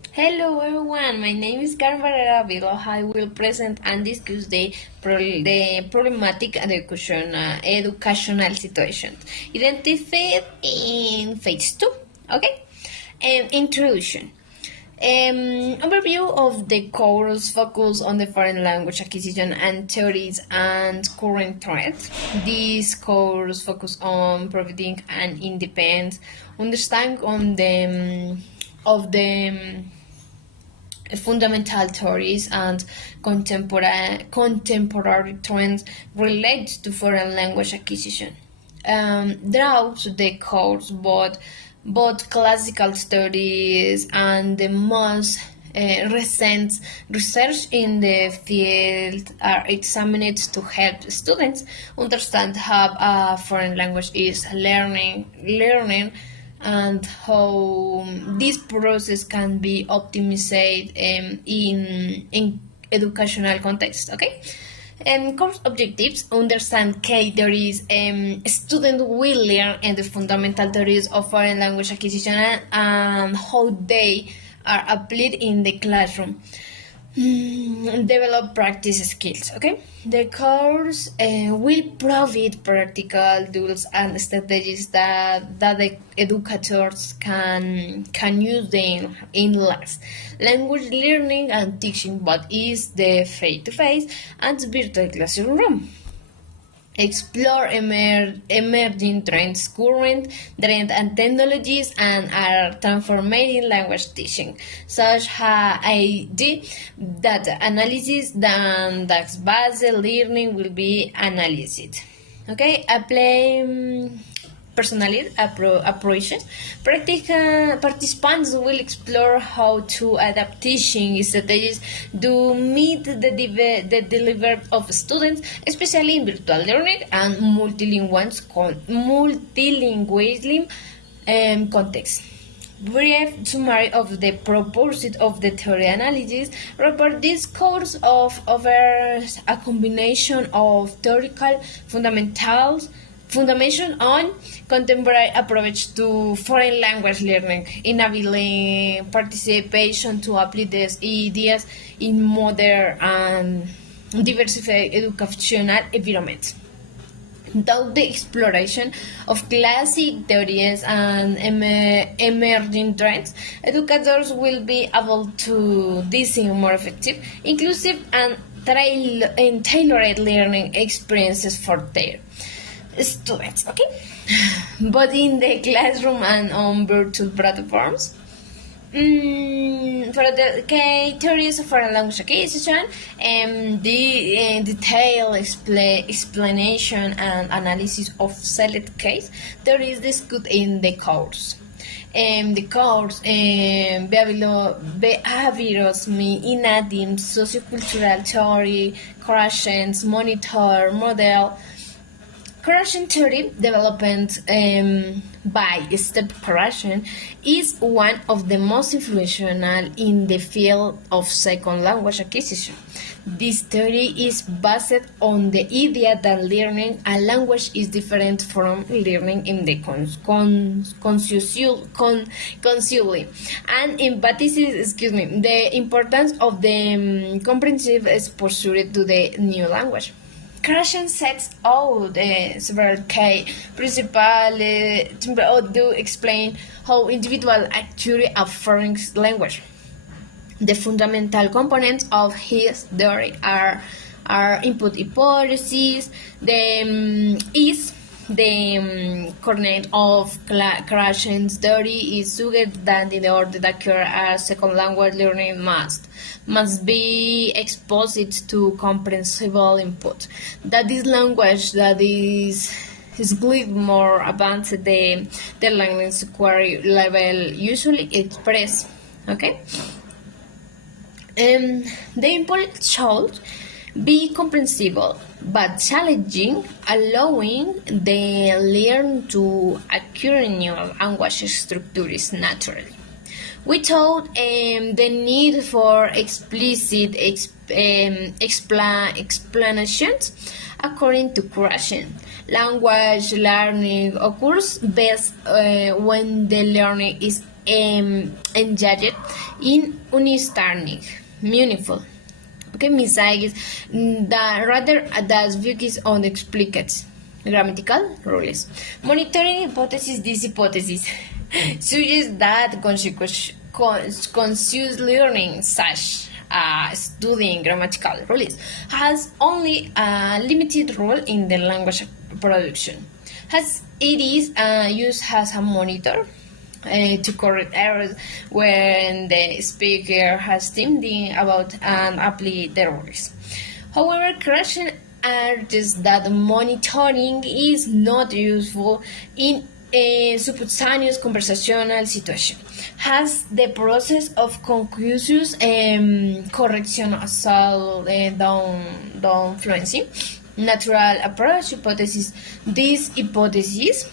Hello everyone, my name is Karen Barrera Vilo. I will present and discuss the problematic educational situations identified in phase 2. Okay? Introduction. Overview of the course focus on the foreign language acquisition and theories and current trends. This course focus on providing an independent understanding on of the fundamental theories and contemporary trends related to foreign language acquisition. Throughout the course, both classical studies and the most recent research in the field are examined to help students understand how a foreign language is learning and how this process can be optimized in educational context. Okay. Course objectives: understand key theories. Students will learn the fundamental theories of foreign language acquisition and how they are applied in the classroom. Develop practice skills. Okay, the course will provide practical tools and strategies that the educators can use in language learning and teaching, but is the face-to-face and virtual classroom. Explore emerging trends, current trends and technologies, and are transforming language teaching, such as ID, data analysis, and text-based learning will be analyzed. Okay, apply personalized approaches. Participants will explore how to adapt teaching strategies to meet the delivery of students, especially in virtual learning and multilingualism context. Brief summary of the purpose of the theory analysis report. This course offers a combination of theoretical fundamentals, foundation on contemporary approach to foreign language learning, enabling participation to apply these ideas in modern and diversified educational environments. Through the exploration of classic theories and emerging trends, educators will be able to design more effective, inclusive, and tailored learning experiences for their students. Okay, but in the classroom and on virtual platforms. For the theories of foreign language acquisition, the detailed explanation and analysis of select case theories discussed in the course. The course behaviorism, inadim, sociocultural theory, corrections, monitor, model. Correction theory development by step correction is one of the most influential in the field of second language acquisition. This theory is based on the idea that learning a language is different from learning in the consciously and emphasizes, the importance of the comprehensive exposure to the new language. Correction sets out several key principles to explain how individuals acquire a foreign language. The fundamental components of his theory are input hypothesis, the coordinate of correction theory is suggested that in order to occur a second language learning must be exposed to comprehensible input. That is language that is believed more advanced the language query level usually express. Okay. The input should be comprehensible but challenging, allowing the learner to acquire new language structures naturally, without the need for explicit explanations. According to Krashen, language learning occurs best when the learner is engaged in understanding meaningful. Okay, mensajes that rather das views unexplained grammatical rules. Monitoring hypothesis. This hypothesis suggests that conscious learning, such as studying grammatical rules, has only a limited role in the language production, as it is used as a monitor to correct errors when the speaker has thinking about and apply the rules. However, Krashen argues that monitoring is not useful in a spontaneous conversational situation, as the process of conscious correction assault down fluency. Natural approach hypothesis. This hypothesis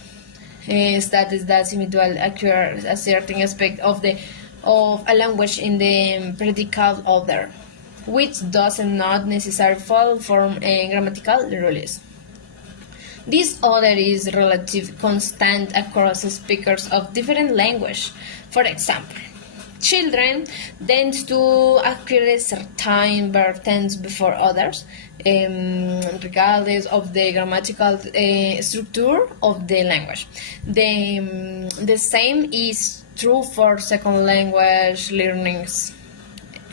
states that individual acquire a certain aspect of a language in the predicate order, which does not necessarily fall from grammatical rules. This order is relatively constant across speakers of different language. For example, children tend to acquire certain verb tense before others, regardless of the grammatical structure of the language. The same is true for second language learnings.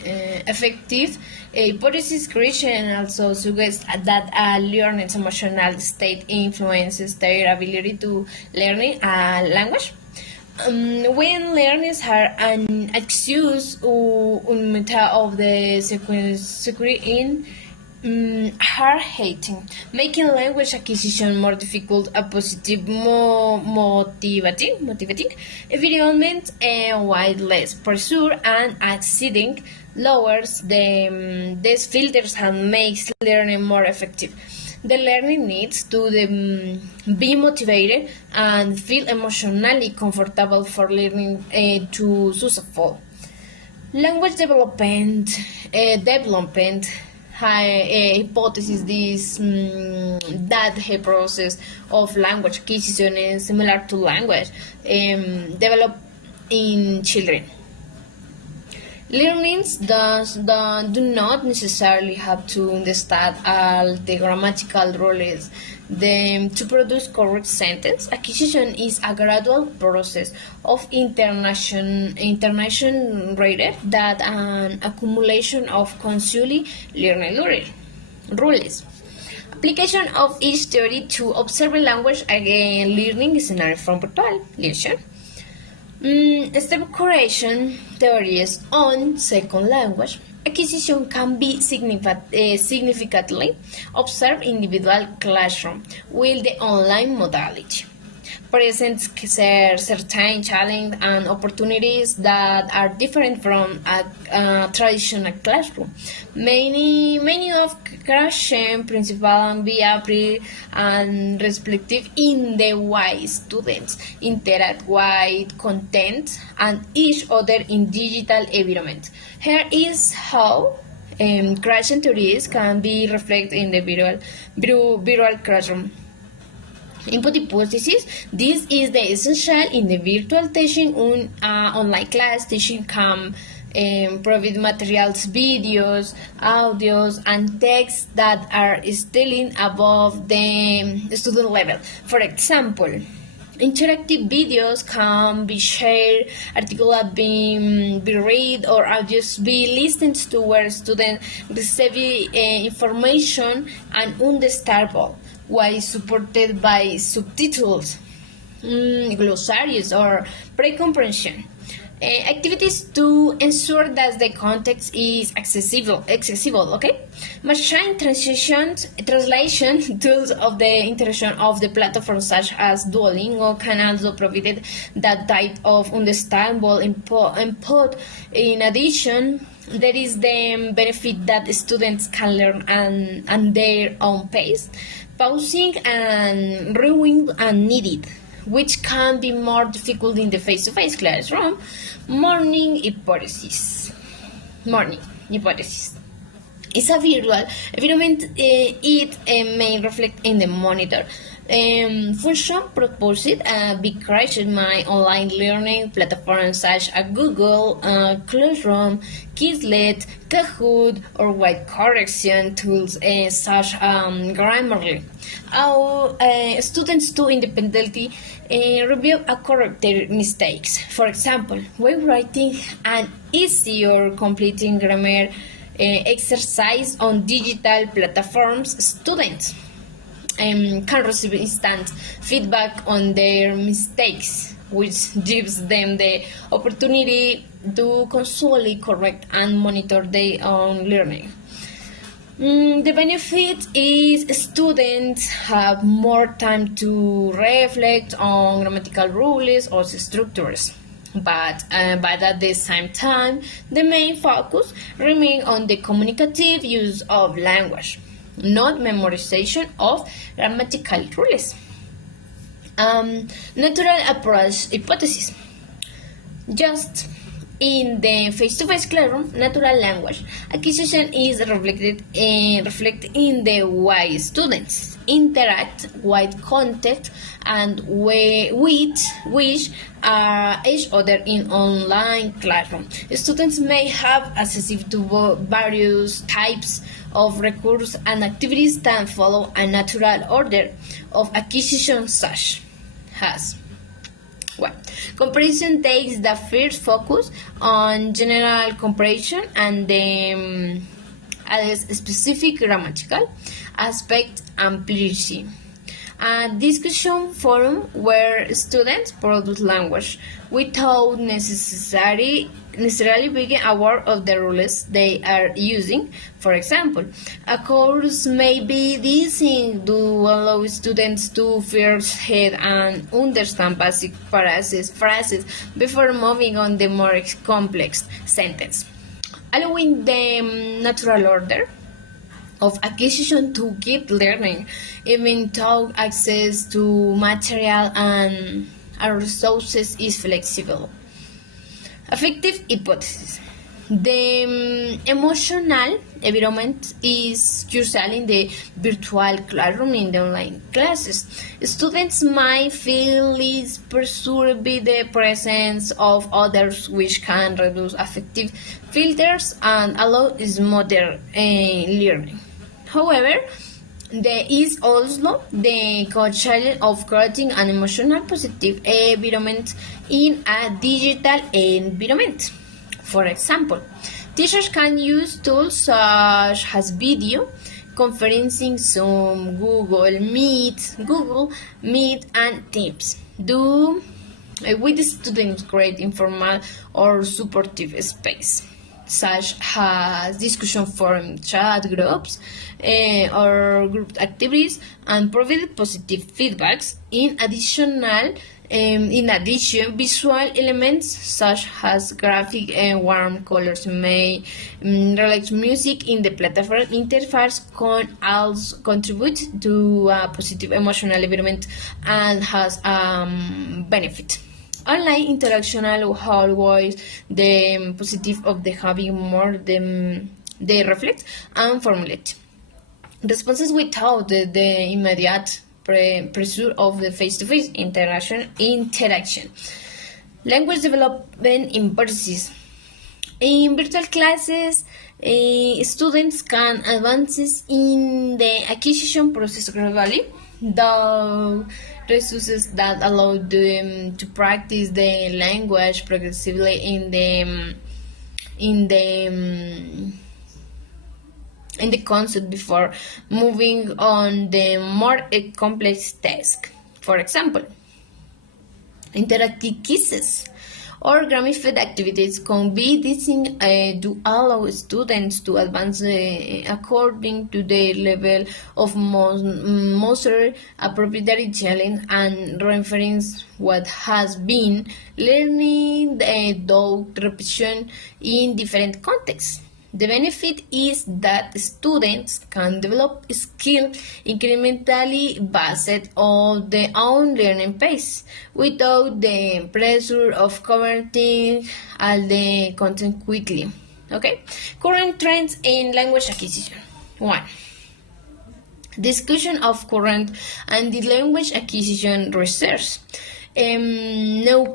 Effective hypothesis creation also suggests that a learner's emotional state influences their ability to learn a language. When learners are anxious or unmet of the security in hard-hitting, making language acquisition more difficult. A positive, more motivating environment, while less pressure and exceeding lowers these filters and makes learning more effective. The learning needs to be motivated and feel emotionally comfortable for learning to successful. Language development hypothesis this that the process of language acquisition is similar to language developed in children. Learnings do not necessarily have to understand all the grammatical rules. To produce correct sentence acquisition is a gradual process of internation rated that an accumulation of consciously learned rules. Application of each theory to observe language learning scenario from virtual lesson. Step correction theories on second language acquisition can be significantly observed in individual classroom, while the online modality presents certain challenges and opportunities that are different from a traditional classroom. Many of Krashen principles be applied and respective in the way students interact with content and each other in digital environment. Here is how Krashen theories can be reflected in the virtual classroom. Input hypothesis. This is the essential in the virtual teaching. Online class teaching can provide materials, videos, audios, and texts that are still above the student level. For example, interactive videos can be shared, articles be read, or audios be listened to where students receive information and understandable, while supported by subtitles, glossaries, or pre-comprehension. Activities to ensure that the context is accessible. Okay, machine translation tools of the interaction of the platform such as Duolingo can also provide that type of understandable input. In addition, there is the benefit that students can learn at their own pace, pausing and reviewing and needed, which can be more difficult in the face-to-face classroom. Morning hypothesis is a virtual environment. It may reflect in the monitor Function proposed big created my online learning platforms such as Google, Classroom, Quizlet, Kahoot, or white correction tools such Grammarly. Allow students to independently review and correct their mistakes. For example, when writing an easy or completing grammar exercise on digital platforms, students can receive instant feedback on their mistakes, which gives them the opportunity to constantly correct and monitor their own learning. The benefit is students have more time to reflect on grammatical rules or structures. But at the same time, the main focus remains on the communicative use of language, not memorization of grammatical rules. Natural approach hypothesis. Just in the face-to-face classroom, natural language acquisition is reflected in the way students interact with content and with which each other in online classroom. Students may have access to various types of recursos and activities that follow a natural order of acquisition such as well, comparison takes the first focus on general comparison and the specific grammatical aspect amplitude. A discussion forum where students produce language without necessarily being aware of the rules they are using. For example, a course may be designed to allow students to first hear and understand basic phrases before moving on the more complex sentence, allowing the natural order of acquisition to keep learning, even though access to material and resources is flexible. Affective hypothesis. The emotional environment is crucial in the virtual classroom in the online classes. Students might feel is perceived by the presence of others, which can reduce affective filters and allow smoother learning. However, there is also the challenge of creating an emotional positive environment in a digital environment. For example, teachers can use tools such as video conferencing, Zoom, Google Meet, and Teams. With the students create informal or supportive space, such as discussion forum, chat groups, or group activities, and provide positive feedbacks. In addition, visual elements such as graphic and warm colors may relate music in the platform interface can also contribute to a positive emotional environment and has benefit. Online interaction always the positive of the having more they reflect and formulate responses without the immediate pressure of the face-to-face interaction. Language development in process. In virtual classes, students can advance in the acquisition process gradually. The resources that allow them to practice the language progressively in the concept before moving on the more complex task. For example, interactive quizzes or gamified activities can be designed to allow students to advance according to their level of mastery, appropriate challenge, and reference what has been learning through repetition in different contexts. The benefit is that students can develop skills incrementally based on their own learning pace without the pressure of covering all the content quickly. Okay? Current trends in language acquisition. 1. discussion of current and the language acquisition research. New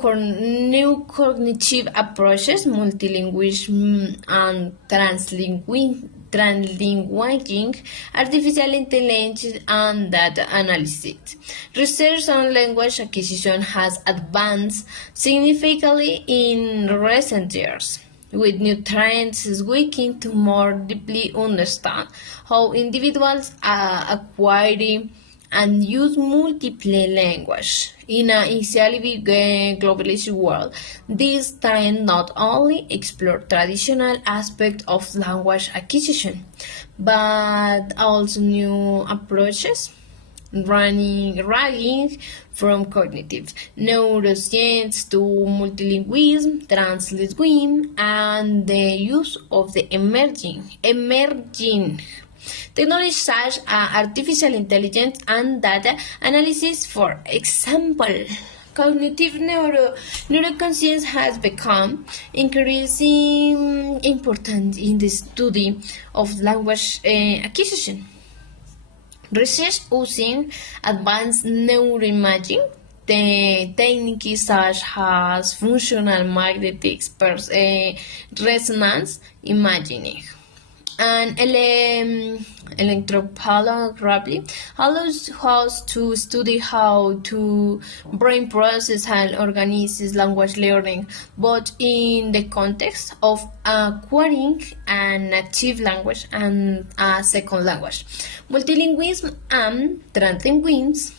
cognitive approaches, multilingualism and translinguaging, artificial intelligence, and data analysis. Research on language acquisition has advanced significantly in recent years, with new trends seeking to more deeply understand how individuals acquire and use multiple languages. In an increasingly globalized world, this trend not only explore traditional aspects of language acquisition, but also new approaches ranging from cognitive neuroscience to multilingualism, translingualism, and the use of the emerging technologies such as artificial intelligence and data analysis. For example, cognitive neuroscience has become increasingly important in the study of language acquisition. Research using advanced neuroimaging, the techniques such as functional magnetic resonance imaging and electropalography allows us to study how the brain processes and organizes language learning, both in the context of acquiring a native language and a second language. Multilingualism and translingualism,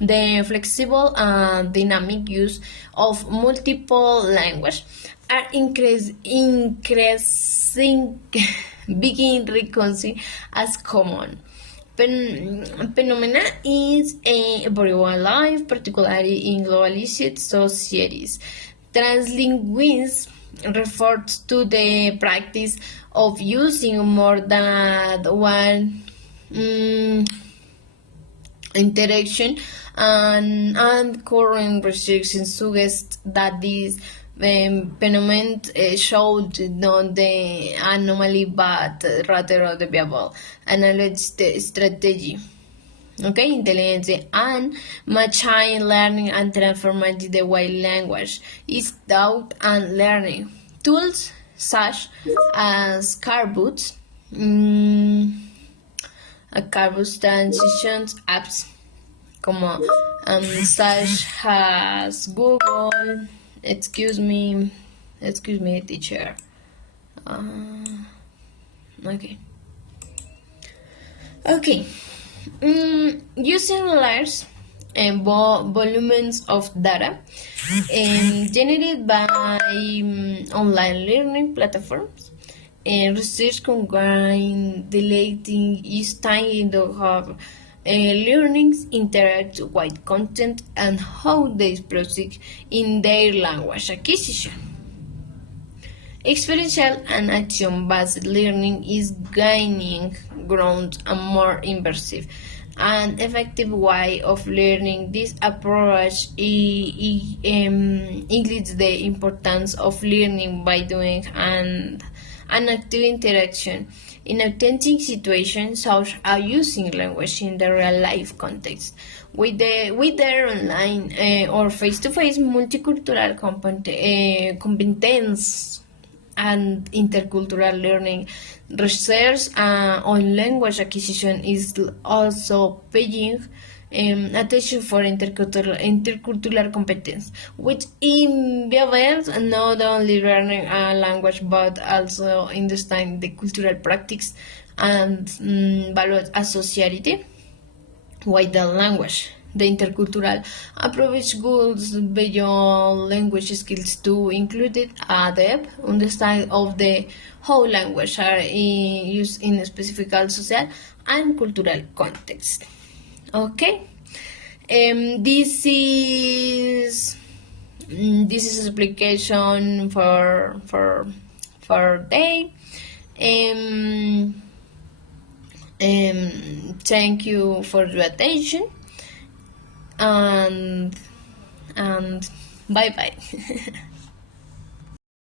the flexible and dynamic use of multiple languages, are increasing begin recognizing as common phenomena is everyone life, particularly in globalized societies. Translingualism refers to the practice of using more than one interaction, and current research suggests that this phenomenon showed not the anomaly but rather the viable analytic strategy. Okay, intelligence and machine learning and transforming the way language is taught and learning. Tools such as Carboots, Carboots transitions apps, such as Google. Excuse me, teacher. Okay. Using large volumes of data generated by online learning platforms, and research combined deleting is trying to have learners interact with content and how they proceed in their language acquisition. Experiential and action-based learning is gaining ground and more immersive and effective way of learning. This approach includes the importance of learning by doing and an active interaction in authentic situations, such as using language in the real life context. With their online or face-to-face multicultural competence and intercultural learning, research on language acquisition is also paying attention for intercultural competence, which involves not only learning a language but also understanding the cultural practice and values associated with the language. The intercultural approach goes beyond language skills to include a depth understanding of the how language are used in a specific social and cultural context. Okay, this is application for day. Thank you for your attention, and bye bye.